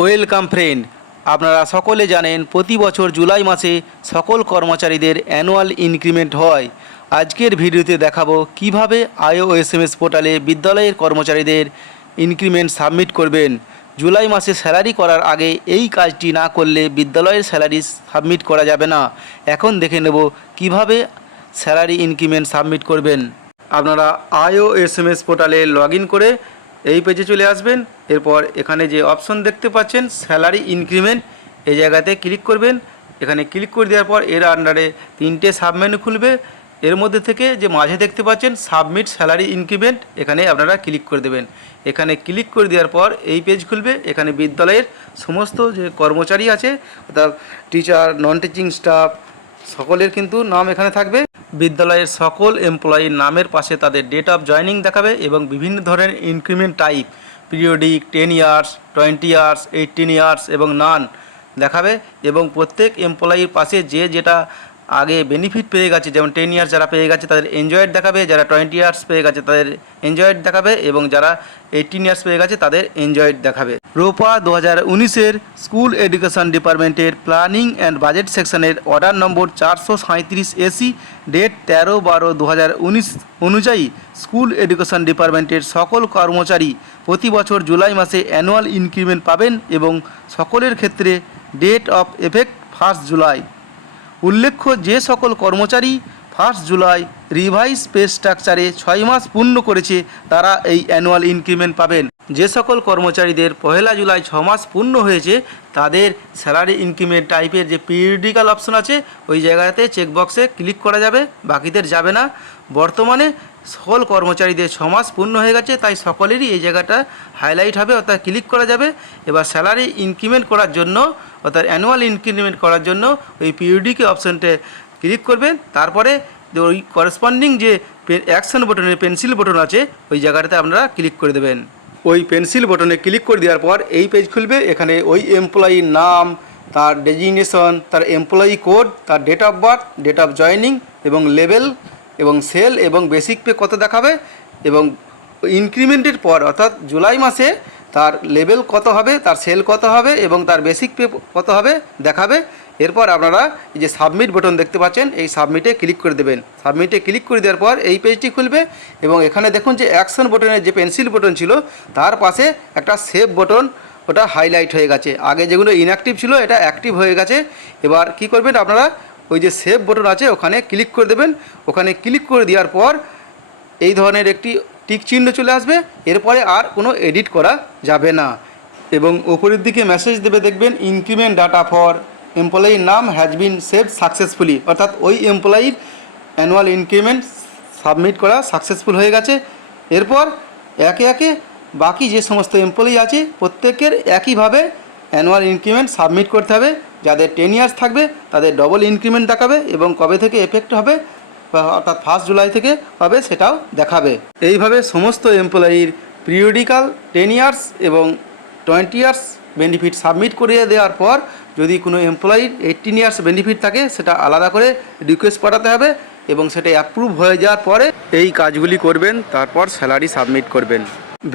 Welcome friend. আপনারা সকলে জানেন প্রতি বছর জুলাই মাসে সকল কর্মচারীদের অ্যানুয়াল ইনক্রিমেন্ট হয়। আজকের ভিডিওতে দেখাবো কীভাবে আইওএসএমএস পোর্টালে বিদ্যালয়ের কর্মচারীদের ইনক্রিমেন্ট সাবমিট করবেন। জুলাই মাসে স্যালারি করার আগে এই কাজটি না করলে বিদ্যালয়ের স্যালারি সাবমিট করা যাবে না। এখন দেখে নেব কীভাবে স্যালারি ইনক্রিমেন্ট সাবমিট করবেন। আপনারা আইওএসএমএস পোর্টালে লগ করে এই পেজে চলে আসবেন। এরপর এখানে যে অপশন দেখতে পাচ্ছেন স্যালারি ইনক্রিমেন্ট এই জায়গাতে ক্লিক করবেন। এখানে ক্লিক করে দেওয়ার পর এর আন্ডারে তিনটে সাবমেনু খুলবে। এর মধ্যে থেকে যে মাঝে দেখতে পাচ্ছেন সাবমিট স্যালারি ইনক্রিমেন্ট এখানে আপনারা ক্লিক করে দেবেন। এখানে ক্লিক করে দেওয়ার পর এই পেজ খুলবে। এখানে বিদ্যালয়ের সমস্ত যে কর্মচারী আছে, অর্থাৎ টিচার নন টিচিং স্টাফ সকলের কিন্তু নাম এখানে থাকবে। বিদ্যালয়ের সকল এমপ্লয়ির নামের পাশে তাদের ডেট অফ জয়নিং দেখাবে এবং বিভিন্ন ধরনের increment type periodic ten years twenty years eighteen years এবং নান দেখাবে এবং প্রত্যেক এমপ্লয়ির পাশে যে যেটা আগে বেনিফিট পেয়ে গেছে, যেমন টেন ইয়ার্স যারা পেয়ে গেছে তাদের এনজয়েড দেখাবে, যারা টোয়েন্টি ইয়ার্স পেয়ে গেছে তাদের এনজয়েড দেখাবে, এবং যারা এইটিন ইয়ার্স পেয়ে গেছে তাদের এনজয়েড দেখাবে। রোপা দু হাজার উনিশের স্কুল এডুকেশন ডিপার্টমেন্টের প্ল্যানিং অ্যান্ড বাজেট সেকশনের অর্ডার নম্বর চারশো সাঁত্রিশ এসি ডেট তেরো বারো দু হাজার উনিশ অনুযায়ী স্কুল এডুকেশন ডিপার্টমেন্টের সকল কর্মচারী প্রতি বছর জুলাই মাসে অ্যানুয়াল ইনক্রিমেন্ট পাবেন এবং সকলের ক্ষেত্রে date of effect first July উল্লেখ্য, যে সকল কর্মচারী ফার্স্ট জুলাই রিভাইস পে স্ট্রাকচারে ছয় মাস পূর্ণ করেছে, তারা এই অ্যানুয়াল ইনক্রিমেন্ট পাবেন। যে সকল কর্মচারীদের পহেলা জুলাই ছ মাস পূর্ণ হয়েছে, তাদের স্যালারি ইনক্রিমেন্ট টাইপের যে পিরিয়ডিক্যাল অপশন আছে, ওই জায়গাতে চেকবক্সে ক্লিক করা যাবে, বাকিদের যাবে না। বর্তমানে সকল কর্মচারীদের ছ মাস পূর্ণ হয়ে গেছে, তাই সকলেরই এই জায়গাটা হাইলাইট হবে, অর্থাৎ ক্লিক করা যাবে। এবার স্যালারি ইনক্রিমেন্ট করার জন্য, অর্থাৎ অ্যানুয়াল ইনক্রিমেন্ট করার জন্য ওই পিরিয়ডিক অপশনটে ক্লিক করবেন। তারপরে ওই করেসপন্ডিং যে অ্যাকশন বটনের পেন্সিল বটন আছে, ওই জায়গাটাতে আপনারা ক্লিক করে দেবেন। ওই পেন্সিল বটনে ক্লিক করে দেওয়ার পর এই পেজ খুলবে। এখানে ওই এমপ্লয়ির নাম, তার ডেজিগনেশন তার এমপ্লয়ি কোড তার date of birth date of joining এবং লেভেল এবং সেল এবং বেসিক পে কত দেখাবে এবং ইনক্রিমেন্টের পর, অর্থাৎ জুলাই মাসে তার লেভেল কত হবে, তার সেল কত হবে এবং তার বেসিক পে কত হবে দেখাবে। এরপর আপনারা এই যে সাবমিট বাটন দেখতে পাচ্ছেন, এই সাবমিটে ক্লিক করে দেবেন। সাবমিটে ক্লিক করে দেওয়ার পর এই পেজটি খুলবে এবং এখানে দেখুন যে অ্যাকশন বাটনের যে পেন্সিল বাটন ছিল, তার পাশে একটা সেভ বাটন ওটা হাইলাইট হয়ে গেছে। আগে যেগুলো ইনঅ্যাক্টিভ ছিল, এটা অ্যাক্টিভ হয়ে গেছে। এবার কি করবেন আপনারা, ওই যে সেভ বাটন আছে, ওখানে ক্লিক করে দেবেন। ওখানে ক্লিক করে দেওয়ার পর এই ধরনের একটি টিক চিহ্ন চলে আসবে। এরপরে আর কোনো এডিট করা যাবে না। এবং ওপরের দিকে মেসেজ দেবে, দেখবেন ইনক্রিমেন্ট ডাটা ফর এমপ্লয়ির নাম হ্যাজ বিন সেভ সাকসেসফুলি অর্থাৎ ওই এমপ্লয়ির অ্যানুয়াল ইনক্রিমেন্ট সাবমিট করা সাকসেসফুল হয়ে গেছে। এরপর একে একে বাকি যে সমস্ত এমপ্লয়ি আছে, প্রত্যেকের একইভাবে অ্যানুয়াল ইনক্রিমেন্ট সাবমিট করতে হবে। যাদের টেন ইয়ার্স থাকবে, তাদের ডবল ইনক্রিমেন্ট দেখাবে এবং কবে থেকে এফেক্ট হবে অর্থাৎ ফার্স্ট জুলাই থেকে হবে সেটাও দেখাবে। এইভাবে সমস্ত এমপ্লয়ির পিরিয়ডিক্যাল টেন ইয়ার্স এবং টোয়েন্টি ইয়ার্স বেনিফিট সাবমিট করিয়ে দেওয়ার পর যদি কোনো এমপ্লয়ির এইটিন ইয়ার্স বেনিফিট থাকে, সেটা আলাদা করে রিকোয়েস্ট পাঠাতে হবে এবং সেটা অ্যাপ্রুভ হয়ে যাওয়ার পরে এই কাজগুলি করবেন, তারপর স্যালারি সাবমিট করবেন।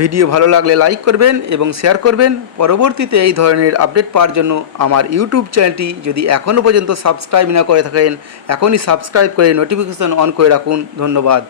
ভিডিও ভালো লাগলে লাইক করবেন এবং শেয়ার করবেন। পরবর্তীতে এই ধরনের আপডেট পাওয়ার জন্য আমার ইউটিউব চ্যানেলটি যদি এখনও পর্যন্ত সাবস্ক্রাইব না করে থাকেন, এখনই সাবস্ক্রাইব করে নোটিফিকেশন অন করে রাখুন। ধন্যবাদ।